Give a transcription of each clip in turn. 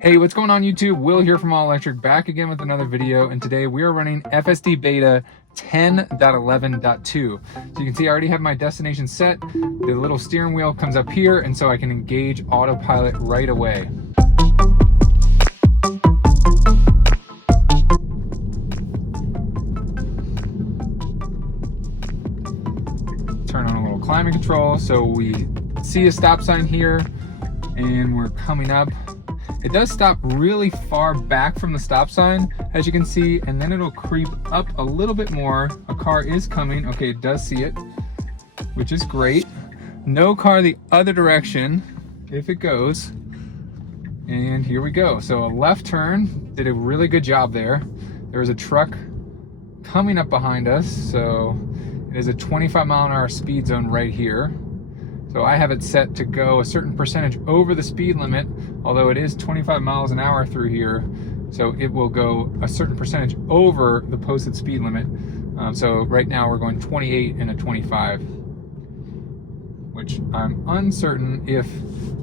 Hey, what's going on YouTube? Will here from All Electric, back again with another video, and today we are running FSD Beta 10.11.2. So you can see I already have my destination set. The little steering wheel comes up here, and so I can engage autopilot right away. Turn on a little climate control, so we see a stop sign here, and we're coming up. It does stop really far back from the stop sign, as you can see, and then it'll creep up a little bit more. A car is coming. Okay, it does see it, which is great. No car the other direction if it goes. And here we go. So a left turn, did a really good job there. There was a truck coming up behind us, so it is a 25-mile-an-hour speed zone right here. So I have it set to go a certain percentage over the speed limit, although it is 25 miles an hour through here. So it will go a certain percentage over the posted speed limit. So right now we're going 28 and a 25, which I'm uncertain if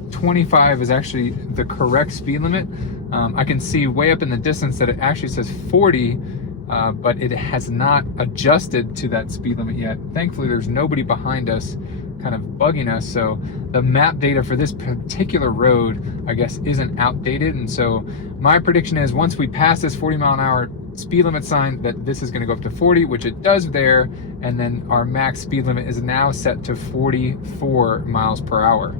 25 is actually the correct speed limit. I can see way up in the distance that it actually says 40, but it has not adjusted to that speed limit yet. Thankfully, there's nobody behind us kind of bugging us, so the map data for this particular road, I guess, isn't outdated. And so my prediction is once we pass this 40-mile-an-hour speed limit sign, that this is going to go up to 40, which it does there, and then our max speed limit is now set to 44 miles per hour.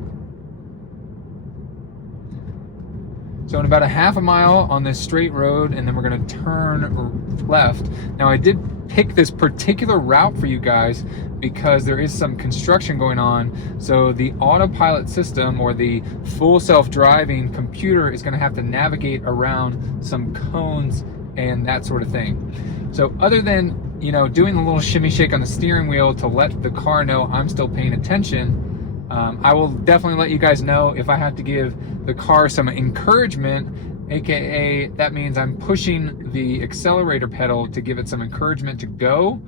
So in about a half a mile on this straight road, and then we're going to turn left. Now I did pick this particular route for you guys because there is some construction going on. So the autopilot system, or the full self-driving computer, is going to have to navigate around some cones and that sort of thing. So other than, you know, doing a little shimmy shake on the steering wheel to let the car know I'm still paying attention, I will definitely let you guys know if I have to give the car some encouragement, aka that means I'm pushing the accelerator pedal to give it some encouragement to go,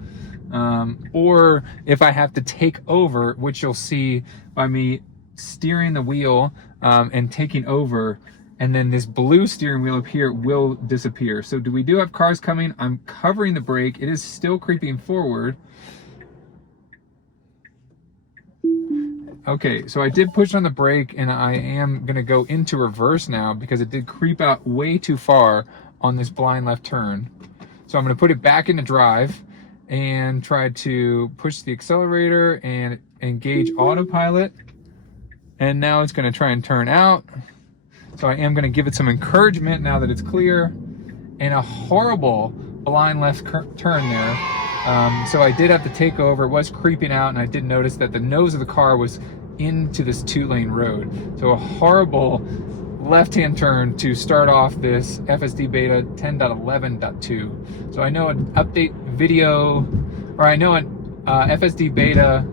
or if I have to take over, which you'll see by me steering the wheel and taking over, and then this blue steering wheel up here will disappear. So we do have cars coming. I'm covering the brake. It is still creeping forward. Okay, so I did push on the brake, and I am gonna go into reverse now because it did creep out way too far on this blind left turn. So I'm gonna put it back into drive and try to push the accelerator and engage autopilot. And now it's gonna try and turn out. So I am gonna give it some encouragement now that it's clear. And a horrible blind left turn there. So I did have to take over. It was creeping out, and I did notice that the nose of the car was into this 2-lane road. So a horrible left-hand turn to start off this FSD Beta 10.11.2. So I know an update video, or I know an FSD Beta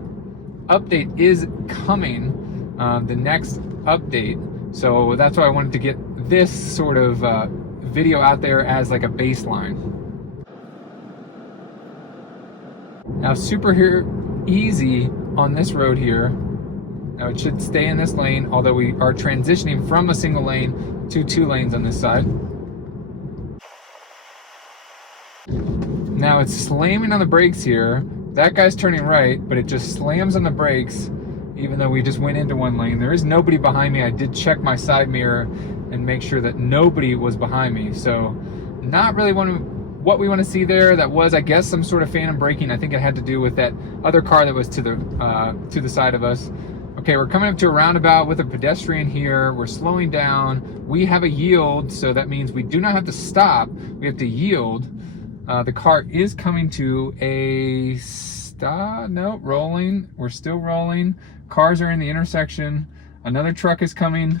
update is coming, the next update. So that's why I wanted to get this sort of video out there as like a baseline. Now super easy on this road here. Now it should stay in this lane, although we are transitioning from a single lane to 2 lanes on this side. Now it's slamming on the brakes here. That guy's turning right, but it just slams on the brakes even though we just went into 1 lane. There is nobody behind me. I did check my side mirror and make sure that nobody was behind me. So not really what we want to see there. That was, I guess, some sort of phantom braking. I think it had to do with that other car that was to the side of us. Okay, we're coming up to a roundabout with a pedestrian here. We're slowing down. We have a yield, so that means we do not have to stop. We have to yield. The car is coming to a stop. No, rolling. We're still rolling. Cars are in the intersection. Another truck is coming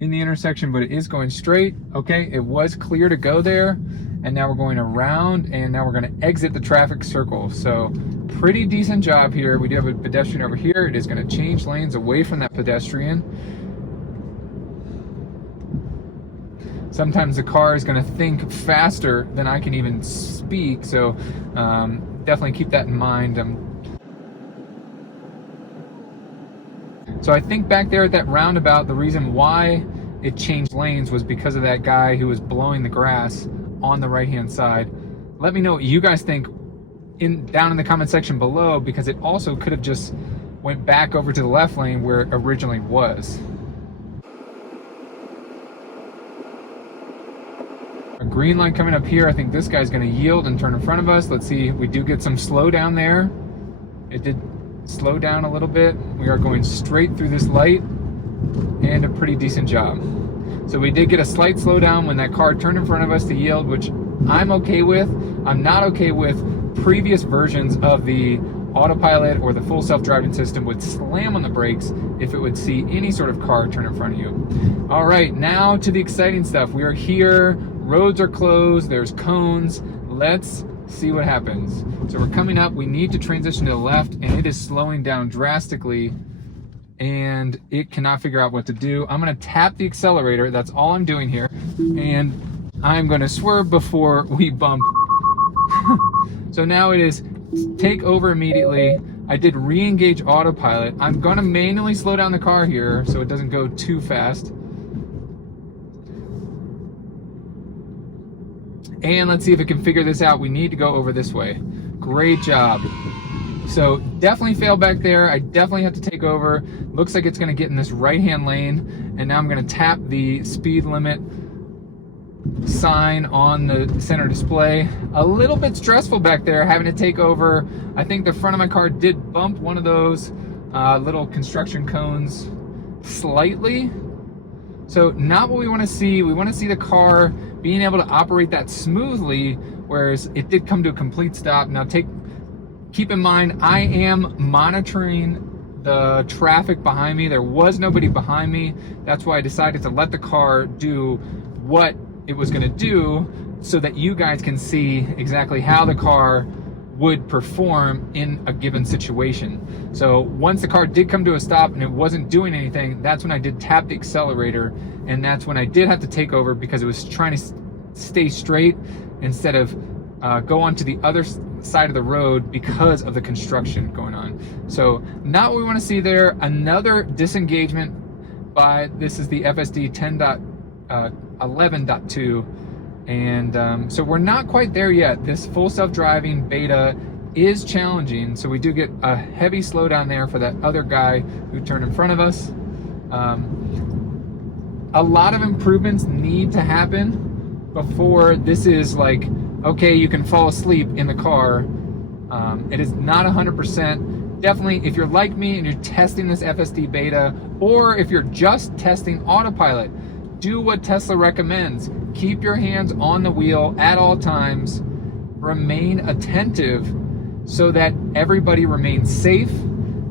in the intersection, but it is going straight. Okay, it was clear to go there. And now we're going around, and now we're going to exit the traffic circle. So pretty decent job here. We do have a pedestrian over here. It is going to change lanes away from that pedestrian. Sometimes the car is going to think faster than I can even speak. So definitely keep that in mind. So I think back there at that roundabout, the reason why it changed lanes was because of that guy who was blowing the grass on the right-hand side. Let me know what you guys think down in the comment section below, because it also could have just went back over to the left lane where it originally was. A green light coming up here. I think this guy's going to yield and turn in front of us. Let's see. We do get some slow down there. It did slow down a little bit. We are going straight through this light, and a pretty decent job. So we did get a slight slowdown when that car turned in front of us to yield, which I'm okay with. I'm not okay with previous versions of the autopilot or the full self-driving system would slam on the brakes if it would see any sort of car turn in front of you. All right, now to the exciting stuff. We are here, roads are closed, there's cones. Let's see what happens. So we're coming up, we need to transition to the left, and it is slowing down drastically, and it cannot figure out what to do. I'm gonna tap the accelerator, that's all I'm doing here, and I'm gonna swerve before we bump. So now it is take over immediately. I did re-engage autopilot. I'm gonna manually slow down the car here so it doesn't go too fast. And let's see if it can figure this out. We need to go over this way. Great job. So definitely failed back there. I definitely have to take over. Looks like it's gonna get in this right-hand lane. And now I'm gonna tap the speed limit sign on the center display. A little bit stressful back there having to take over. I think the front of my car did bump one of those little construction cones slightly. So not what we want to see. We want to see the car being able to operate that smoothly, whereas it did come to a complete stop. Now keep in mind, I am monitoring the traffic behind me. There was nobody behind me. That's why I decided to let the car do what it was going to do, so that you guys can see exactly how the car would perform in a given situation. So once the car did come to a stop and it wasn't doing anything, that's when I did tap the accelerator, and that's when I did have to take over because it was trying to stay straight instead of go onto the other side of the road because of the construction going on. So not what we want to see there. Another disengagement by, this is the FSD 10.11.2, and so we're not quite there yet. This full self-driving beta is challenging, so we do get a heavy slowdown there for that other guy who turned in front of us. A lot of improvements need to happen before this is like, okay, you can fall asleep in the car. It is not 100%. Definitely, if you're like me and you're testing this FSD beta, or if you're just testing autopilot, do what Tesla recommends. Keep your hands on the wheel at all times. Remain attentive so that everybody remains safe.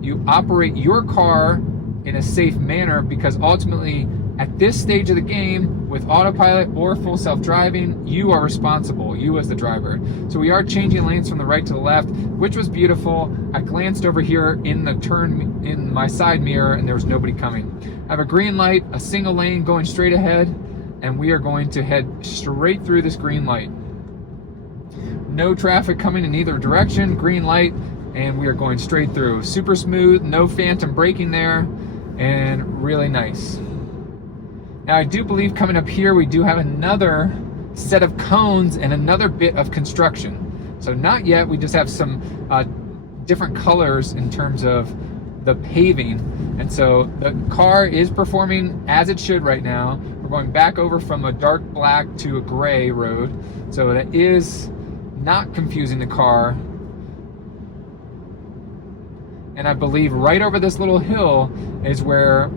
You operate your car in a safe manner, because ultimately, at this stage of the game, with autopilot or full self-driving, you are responsible, you as the driver. So we are changing lanes from the right to the left, which was beautiful. I glanced over here in the turn in my side mirror, and there was nobody coming. I have a green light, a single lane going straight ahead, and we are going to head straight through this green light. No traffic coming in either direction, green light, and we are going straight through. Super smooth, no phantom braking there, and really nice. Now I do believe coming up here we do have another set of cones and another bit of construction. So not yet, we just have some different colors in terms of the paving. And so the car is performing as it should right now. We're going back over from a dark black to a gray road. So that is not confusing the car. And I believe right over this little hill is where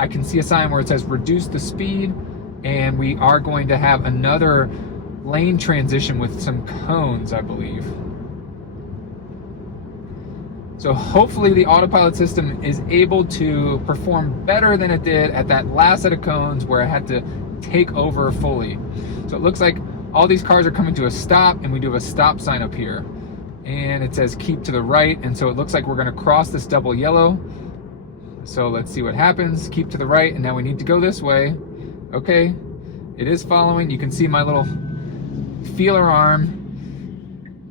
I can see a sign where it says reduce the speed, and we are going to have another lane transition with some cones, I believe. So hopefully the autopilot system is able to perform better than it did at that last set of cones where I had to take over fully. So it looks like all these cars are coming to a stop, and we do have a stop sign up here. And it says keep to the right, and so it looks like we're gonna cross this double yellow. So let's see what happens. Keep to the right, and now we need to go this way. Okay, it is following. You can see my little feeler arm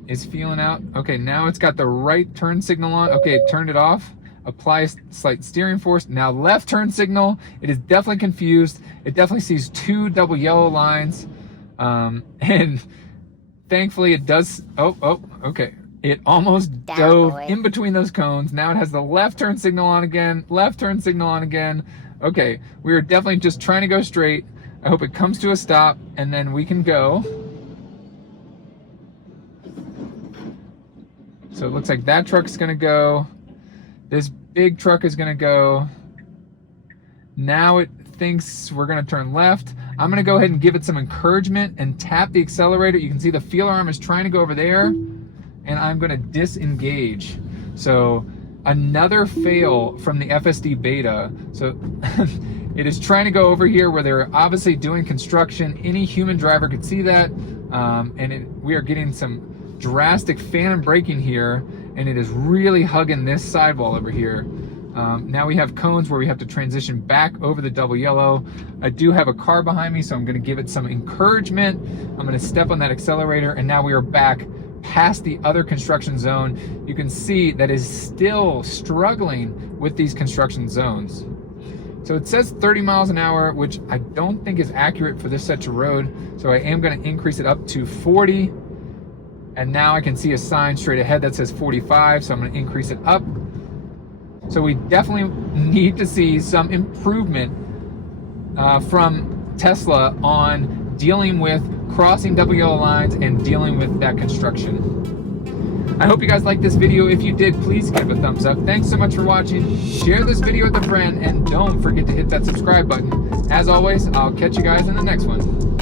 is feeling out. Okay, now it's got the right turn signal on. Okay, it turned it off. apply slight steering force. Now left turn signal, it is definitely confused. It definitely sees 2 double yellow lines. And thankfully it does, okay. It almost dove in between those cones. Now it has the left turn signal on again, left turn signal on again. Okay, we are definitely just trying to go straight. I hope it comes to a stop and then we can go. So it looks like that truck is gonna go. This big truck is gonna go. Now it thinks we're gonna turn left. I'm gonna go ahead and give it some encouragement and tap the accelerator. You can see the feeler arm is trying to go over there, and I'm gonna disengage. So another fail from the FSD Beta. So it is trying to go over here where they're obviously doing construction. Any human driver could see that. We are getting some drastic phantom braking here, and it is really hugging this sidewall over here. Now we have cones where we have to transition back over the double yellow. I do have a car behind me, so I'm gonna give it some encouragement. I'm gonna step on that accelerator, and now we are back past the other construction zone. You can see that is still struggling with these construction zones. So it says 30 miles an hour, which I don't think is accurate for this such a road. So I am gonna increase it up to 40. And now I can see a sign straight ahead that says 45, so I'm gonna increase it up. So we definitely need to see some improvement from Tesla on dealing with crossing double yellow lines and dealing with that construction. I hope you guys liked this video. If you did, please give it a thumbs up. Thanks so much for watching. Share this video with a friend, and don't forget to hit that subscribe button. As always, I'll catch you guys in the next one.